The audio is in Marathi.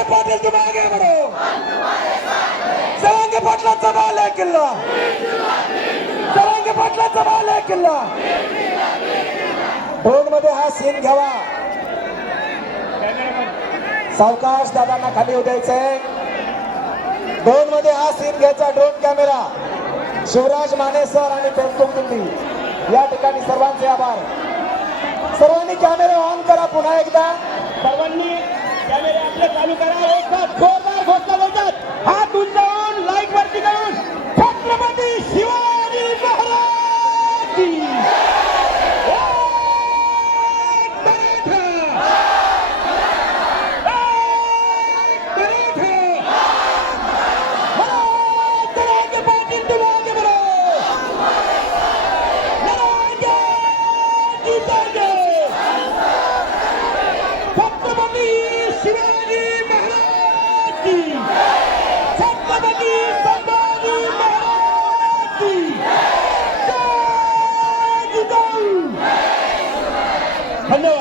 जरांगे पाटील तुम आगे बढ़ो. जरांगे पाटलांचा बाल आहे किल्ला. जरांगे पाटलांचा बाल आहे किल्ला. ड्रोन मध्ये हा सीन घ्यावा. सावकाश दादांना खाली उद्यायचंय. ड्रोन मध्ये हा सीन घ्यायचा. Drone camera Shivraj Mane sir आणि पेमकुम दिल्ली या ठिकाणी सर्वांचे आभार. सर्वांनी कॅमेरा ऑन करा. पुन्हा एकदा सर्वांनी कॅमेरे आपले चालू करा. एकदा जोरदार घोषणा बोलतात. हात उंचावून लाईट वरती करून छत्रपती शिवाजी महाराज की धन्यवाद.